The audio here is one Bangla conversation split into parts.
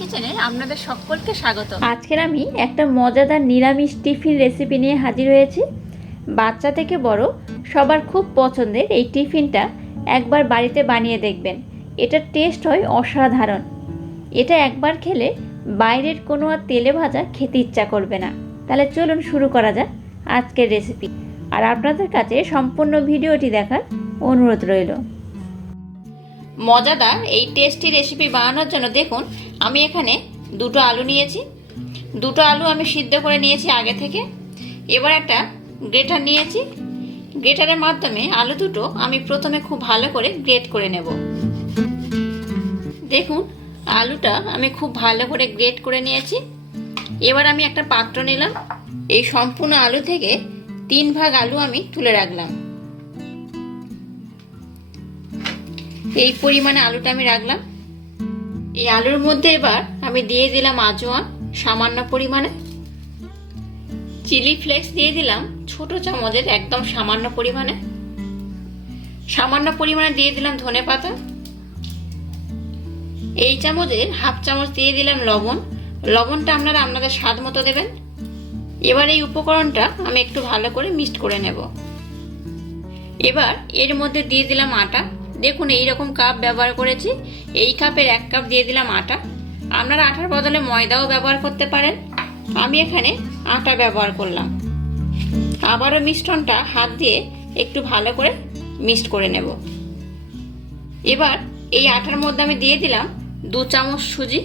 কিচেনে আপনাদের সকলকে স্বাগত। আজকে আমি একটা মজাদার নিরামিষ টিফিন রেসিপি নিয়ে হাজির হয়েছি। বাচ্চা থেকে বড় সবার খুব পছন্দের এই টিফিনটা একবার বাড়িতে বানিয়ে দেখবেন। এটার টেস্ট হয় অসাধারণ। এটা একবার খেলে বাইরের কোনো আর তেলে ভাজা খেতে ইচ্ছা করবে না। তাহলে চলুন শুরু করা যাক আজকের রেসিপি। আর আপনাদের কাছে সম্পূর্ণ ভিডিওটি দেখার অনুরোধ রইল। মজাদার এই টেস্টি রেসিপি বানানোর জন্য দেখুন আমি এখানে দুটো আলু নিয়েছি। দুটো আলু আমি সিদ্ধ করে নিয়েছি আগে থেকে। এবার একটা গ্রেটার নিয়েছি। গ্রেটারের মাধ্যমে আলু দুটো আমি প্রথমে খুব ভালো করে গ্রেট করে নেব। দেখুন আলুটা আমি খুব ভালো করে গ্রেট করে নিয়েছি। এবার আমি একটা পাত্র নিলাম। এই সম্পূর্ণ আলু থেকে 3 ভাগ আলু আমি তুলে রাখলাম। এই পরিমাণে আলুটা আমি রাখলাম। এই আলুর মধ্যে এবার আমি দিয়ে দিলাম আজওয়ান সামান্য পরিমাণে, চিলি ফ্লেক্স দিয়ে দিলাম ছোট চামচের একদম সামান্য পরিমাণে, দিয়ে দিলাম ধনে পাতা, এই চামচের হাফ চামচ দিয়ে দিলাম লবণ। লবণটা আপনারা আপনাদের স্বাদ মতো দেবেন। এবার এই উপকরণটা আমি একটু ভালো করে মিক্সড করে নেব। এবার এর মধ্যে দিয়ে দিলাম আটা। দেখুন এইরকম কাপ ব্যবহার করেছি। এই কাপের 1 কাপ দিয়ে দিলাম আটা। আপনারা আটার বদলে ময়দাও ব্যবহার করতে পারেন। আমি এখানে আটা ব্যবহার করলাম। আবারও মিশ্রণটা হাত দিয়ে একটু ভালো করে মিক্সড করে নেব। এবার এই আটার মধ্যে আমি দিয়ে দিলাম 2 চামচ সুজি।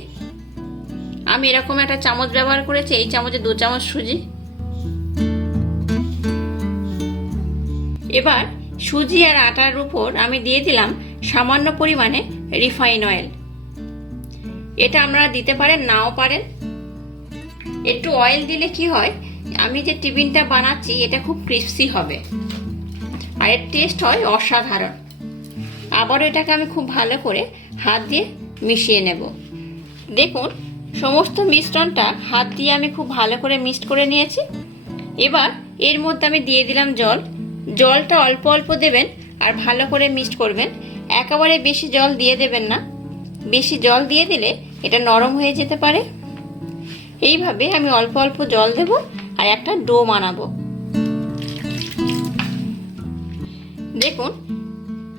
আমি এরকম একটা চামচ ব্যবহার করেছি। এই চামচে 2 চামচ সুজি। এবার সুজি আর আটার উপর আমি দিয়ে দিলাম সামান্য পরিমাণে রিফাইন অয়েল। এটা আপনারা দিতে পারেন নাও পারেন। একটু অয়েল দিলে কি হয়, আমি যে টিফিনটা বানাচ্ছি এটা খুব ক্রিস্পি হবে আর এর টেস্ট হয় অসাধারণ। আবার এটাকে আমি খুব ভালো করে হাত দিয়ে মিশিয়ে নেব। দেখুন সমস্ত মিশ্রণটা হাত দিয়ে আমি খুব ভালো করে মিক্সড করে নিয়েছি। এবার এর মধ্যে আমি দিয়ে দিলাম জল। জলটা অল্প অল্প দেবেন আর ভালো করে মিক্সড করবেন। একেবারে বেশি জল দিয়ে দেবেন না। বেশি জল দিয়ে দিলে এটা নরম হয়ে যেতে পারে। এইভাবে আমি অল্প অল্প জল দেব আর একটা ডো বানাবো। দেখুন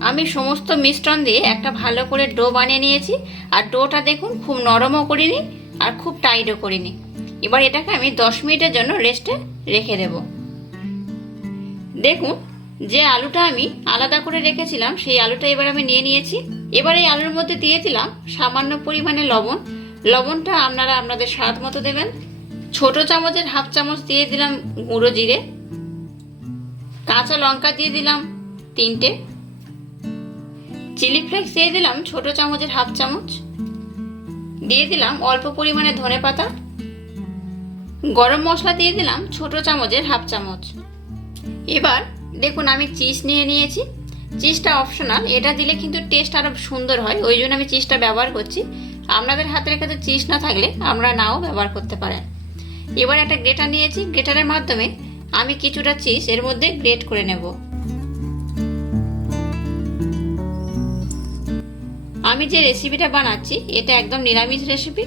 আমি সমস্ত মিশ্রণ দিয়ে একটা ভালো করে ডো বানিয়ে নিয়েছি। আর ডোটা দেখুন খুব নরমও করিনি আর খুব টাইটও করিনি। এবার এটাকে আমি 10 মিনিটের জন্য রেস্টে রেখে দেব। দেখুন যে আলুটা আমি আলাদা করে রেখেছিলাম সেই আলুটা এবার আমি নিয়ে নিয়েছি। এবার এই আলুর মধ্যে দিয়ে দিলাম সামান্য পরিমাণে লবণ। লবণটা আপনারা আপনাদের স্বাদ মতো দেবেন। ছোট চামচের হাফ চামচ দিয়ে দিলাম গুঁড়ো জিরে। কাঁচা লঙ্কা দিয়ে দিলাম 3টে। চিলি ফ্লেক্স দিয়ে দিলাম ছোট চামচের হাফ চামচ। দিয়ে দিলাম অল্প পরিমাণে ধনে পাতা। গরম মশলা দিয়ে দিলাম ছোট চামচের হাফ চামচ। এবার দেখুন আমি চিজ নিয়ে নিয়েছি। চিজটা অপশনাল, এটা দিলে কিন্তু টেস্ট আরো সুন্দর হয়, ওই জন্য আমি চিজটা ব্যবহার করছি। আপনাদের হাতের কাছে চিজ না থাকলে আমরা নাও ব্যবহার করতে পারেন। এবার একটা গ্রেটার নিয়েছি। গ্রেটারের মাধ্যমে আমি কিছুটা চিজ এর মধ্যে গ্রেট করে নেব। আমি যে রেসিপিটা বানাচ্ছি এটা একদম নিরামিষ রেসিপি।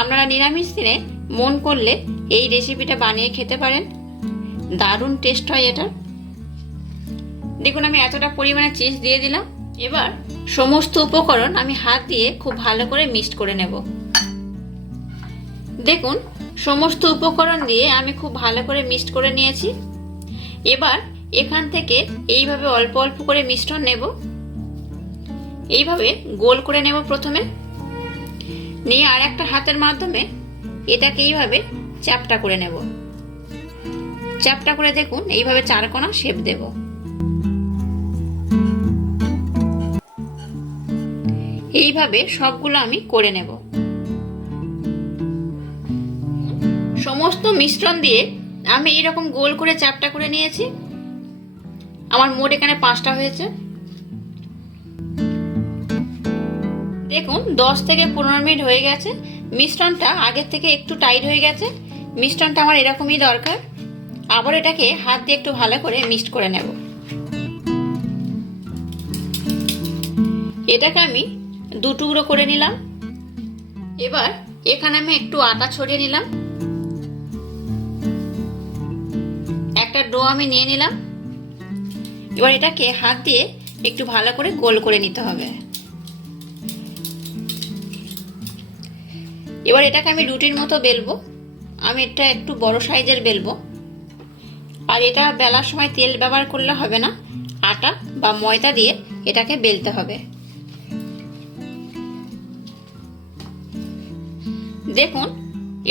আপনারা নিরামিষ দিনে মন করলে এই রেসিপিটা বানিয়ে খেতে পারেন। দারুণ টেস্ট হয় এটা। দেখুন আমি এতটা পরিমাণে চিজ দিয়ে দিলাম। এবার সমস্ত উপকরণ আমি হাত দিয়ে খুব ভালো করে মিক্সড করে নেব। দেখুন সমস্ত উপকরণ দিয়ে আমি খুব ভালো করে মিক্সড করে নিয়েছি। এবার এখান থেকে এইভাবে অল্প অল্প করে মিশ্রণ নেব। এইভাবে গোল করে নেব প্রথমে, নিয়ে আর একটা হাতের মাধ্যমে এটাকে এইভাবে চ্যাপটা করে নেব। চ্যাপটা করে দেখুন এইভাবে 4 কোণা শেপ দেব। এইভাবে সবগুলো আমি করে নেব। সমস্ত মিশ্রণ দিয়ে আমি এইরকম গোল করে চ্যাপটা করে নিয়েছি। আমার মোট এখানে 5টা হয়েছে। দেখুন 10 থেকে 15 মিনিট হয়ে গেছে। মিশ্রণটা আগের থেকে একটু টাইট হয়ে গেছে। মিশ্রণটা আমার এরকমই দরকার। আবার এটাকে হাত দিয়ে একটু ভালো করে মিক্সড করে নেব। এটাকে আমি 2 টুকরো করে নিলাম। এবার এখানে আমি একটু আটা ছড়িয়ে নিলাম, একটা ডো আমি নিয়ে নিলাম। এবার এটাকে হাত দিয়ে একটু ভালো করে গোল করে নিতে হবে। এবার এটাকে আমি রুটির মতো বেলবো। আমি এটা একটু বড় সাইজের বেলবো। আর এটা বেলার সময় তেল ব্যবহার করলে হবে না, আটা বা ময়দা দিয়ে এটাকে বেলতে হবে। দেখুন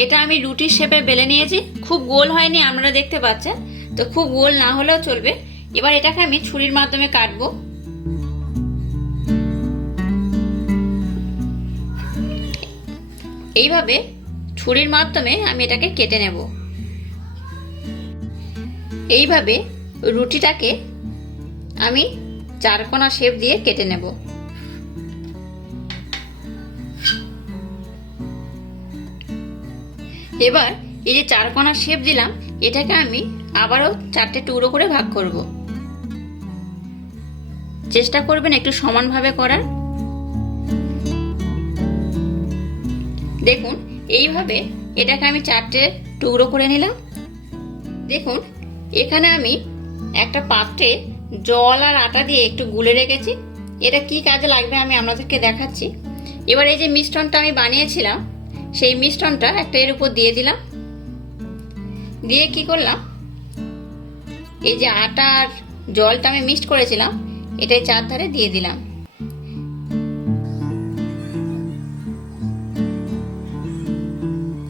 এটা আমি রুটির শেপে বেলে নিয়েছি। খুব গোল হয়নি, আপনারা দেখতে পাচ্ছেন, তো খুব গোল না হলেও চলবে। এবার এটাকে আমি ছুরির মাধ্যমে কাটবো। এইভাবে ছুরির মাধ্যমে আমি এটাকে কেটে নেব। এইভাবে রুটিটাকে আমি চারকোনা শেপ দিয়ে কেটে নেব। এবার এই যে চারকোনা শেপ দিলাম, এটাকে আমি আবারও 4টে টুকরো করে ভাগ করব। চেষ্টা করবেন একটু সমানভাবে করার। দেখুন এইভাবে এটাকে আমি 4টে টুকরো করে নিলাম। দেখুন এখানে আমি একটা পাত্রে জল আর আটা দিয়ে একটু গুলে রেখেছি। এটা কি কাজে লাগবে আমি আপনাদেরকে দেখাচ্ছি। এবার এই যে মিশ্রণটা আমি বানিয়েছিলাম, সেই মিশ্রণটা একটা এর উপর দিয়ে দিলাম। দিয়ে কি করলাম, এই যে আটা আর জলটা আমি মিক্সড করেছিলাম, এটাই চারধারে দিয়ে দিলাম।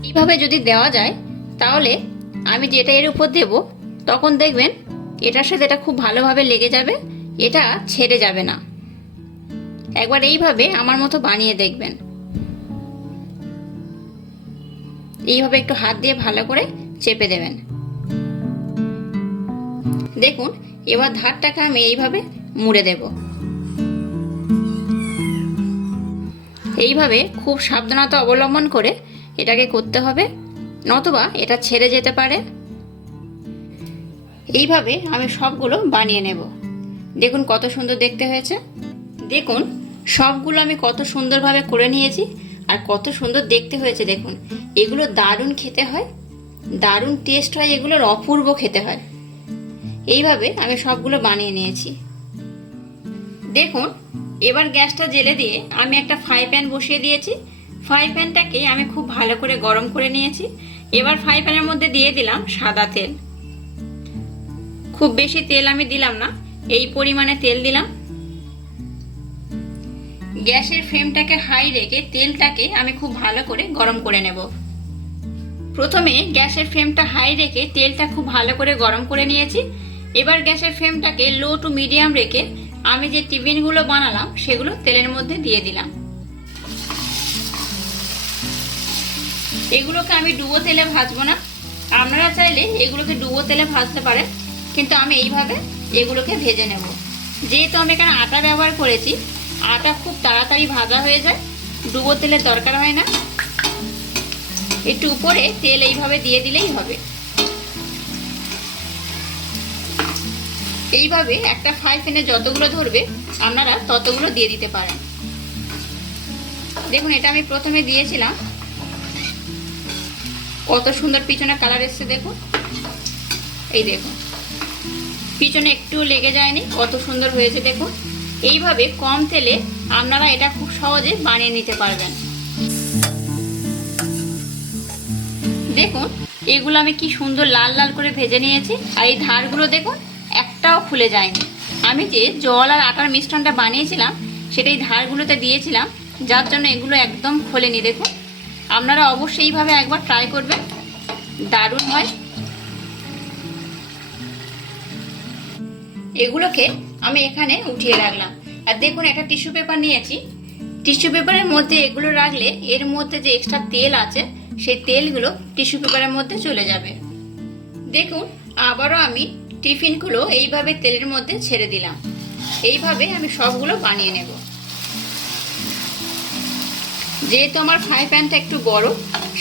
এইভাবে যদি দেওয়া যায় তাহলে আমি যেটা এর উপর দেব তখন দেখবেন এটার সাথে এটা খুব ভালোভাবে লেগে যাবে, এটা ছেড়ে যাবে না। একবার এইভাবে আমার মতো বানিয়ে দেখবেন। এইভাবে একটু হাত দিয়ে ভালো করে চেপে দেবেন। দেখুন এবার ধারটাকে আমি এইভাবে মুড়ে দেব। এইভাবে খুব সাবধানতা অবলম্বন করে এটাকে করতে হবে, নতুবা এটা ছেড়ে যেতে পারে। এইভাবে আমি সবগুলো বানিয়ে নেব। দেখুন কত সুন্দর দেখতে হয়েছে। দেখুন সবগুলো আমি কত সুন্দরভাবে করে নিয়েছি আর কত সুন্দর দেখতে হয়েছে। দেখুন এগুলো দারুণ খেতে হয়, দারুণ টেস্ট হয়, এগুলোর অপূর্ব খেতে হয়। এইভাবে আমি সবগুলো বানিয়ে নিয়েছি। দেখুন এবার গ্যাসটা জেলে দিয়ে আমি একটা ফ্রাই প্যান বসিয়ে দিয়েছি। ফ্রাই প্যানটাকে আমি খুব ভালো করে গরম করে নিয়েছি। এবার ফ্রাই প্যানের মধ্যে দিয়ে দিলাম সাদা তেল। খুব বেশি তেল আমি দিলাম না, এই পরিমাণে তেল দিলাম। গ্যাসের ফ্লেমটাকে হাই রেখে তেলটাকে আমি খুব ভালো করে গরম করে নেব। প্রথমে গ্যাসের ফ্লেমটা হাই রেখে তেলটা খুব ভালো করে গরম করে নিয়েছি। এবার গ্যাসের ফ্লেমটাকে লো টু মিডিয়াম রেখে আমি যে টিফিনগুলো বানালাম সেগুলো তেলের মধ্যে দিয়ে দিলাম। এগুলোকে আমি ডুবো তেলে ভাজবো না, আপনারা চাইলে এগুলোকে ডুবো তেলে ভাজতে পারেন, কিন্তু আমি এইভাবে এগুলোকে ভেজে নেব। যেহেতু আমি এখানে আটা ব্যবহার করেছি, আটা খুব তাড়াতাড়ি ভাজা হয়ে যায়, ডুবো তেলের দরকার হয় না। একটু উপরে তেল এইভাবে দিয়ে দিলেই হবে। এইভাবে একটা ফ্রাই প্যানে যতগুলো ধরবে আপনারা ততগুলো দিয়ে দিতে পারেন। দেখুন এটা আমি প্রথমে দিয়েছিলাম, কত সুন্দর পিছনে কালার এসছে। দেখুন এই দেখুন পিছনে একটু লেগে যায়নি, কত সুন্দর হয়েছে। দেখুন এইভাবে কম তেলে আপনারা এটা খুব সহজে বানিয়ে নিতে পারবেন। দেখুন এগুলো আমি কি সুন্দর লাল লাল করে ভেজে নিয়েছি। আর এই ধারগুলো দেখুন একটাও খুলে যায়নি। আমি যে জল আর আটার মিশ্রণটা বানিয়েছিলাম সেটাই ধারগুলোতে দিয়েছিলাম, যার জন্য এগুলো একদম খোলেনি। দেখুন আপনারা অবশ্যই এইভাবে একবার ট্রাই করবেন, দারুণ হয়। এগুলোকে আমি এখানে উঠিয়ে রাখলাম। আর দেখুন একটা টিস্যু পেপার নিয়েছি। টিস্যু পেপারের মধ্যে এগুলো রাখলে এর মধ্যে যে এক্সট্রা তেল আছে সেই তেলগুলো টিস্যু পেপারের মধ্যে চলে যাবে। দেখুন আবারও আমি টিফিনগুলো এইভাবে তেলের মধ্যে ছেড়ে দিলাম। এইভাবে আমি সবগুলো বানিয়ে নেব। যেহেতু আমার ফ্রাই প্যানটা একটু বড়,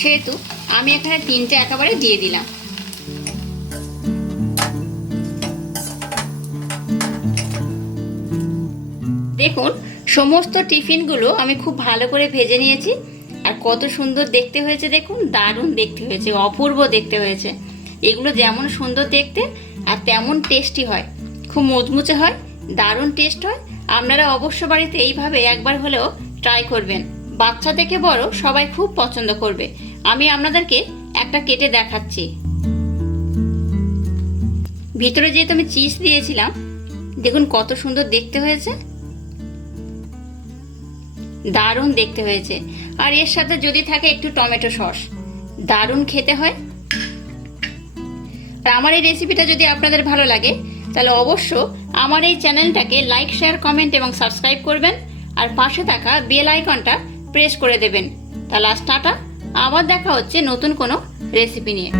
সেহেতু আমি এখানে 3টে একেবারে দিয়ে দিলাম। দেখুন সমস্ত টিফিনগুলো আমি খুব ভালো করে ভেজে নিয়েছি। আর কত সুন্দর দেখতে হয়েছে দেখুন, দারুণ দেখতে হয়েছে, অপূর্ব দেখতে হয়েছে। এগুলো যেমন সুন্দর দেখতে আর তেমন টেস্টি হয়, খুব মুচমুচে হয়, দারুণ টেস্ট হয়। আপনারা অবশ্য বাড়িতে এইভাবে একবার হলেও ট্রাই করবেন, বাচ্চা থেকে বড় সবাই খুব পছন্দ করবে। আমি আপনাদেরকে একটা কেটে দেখাচ্ছি। ভিতরে যেহেতু আমি চিজ দিয়েছিলাম, দেখুন কত সুন্দর দেখতে হয়েছে, দারুণ দেখতে হয়েছে। আর এর সাথে যদি থাকে একটু টমেটো সস, দারুণ খেতে হয়। আর আমার এই রেসিপিটা যদি আপনাদের ভালো লাগে তাহলে অবশ্য আমার এই চ্যানেলটাকে লাইক, শেয়ার, কমেন্ট এবং সাবস্ক্রাইব করবেন। আর পাশে থাকা বেল আইকনটা প্রেস করে দেবেন। তাহলে আজ টাটা, আবার দেখা হচ্ছে নতুন কোনো রেসিপি নিয়ে।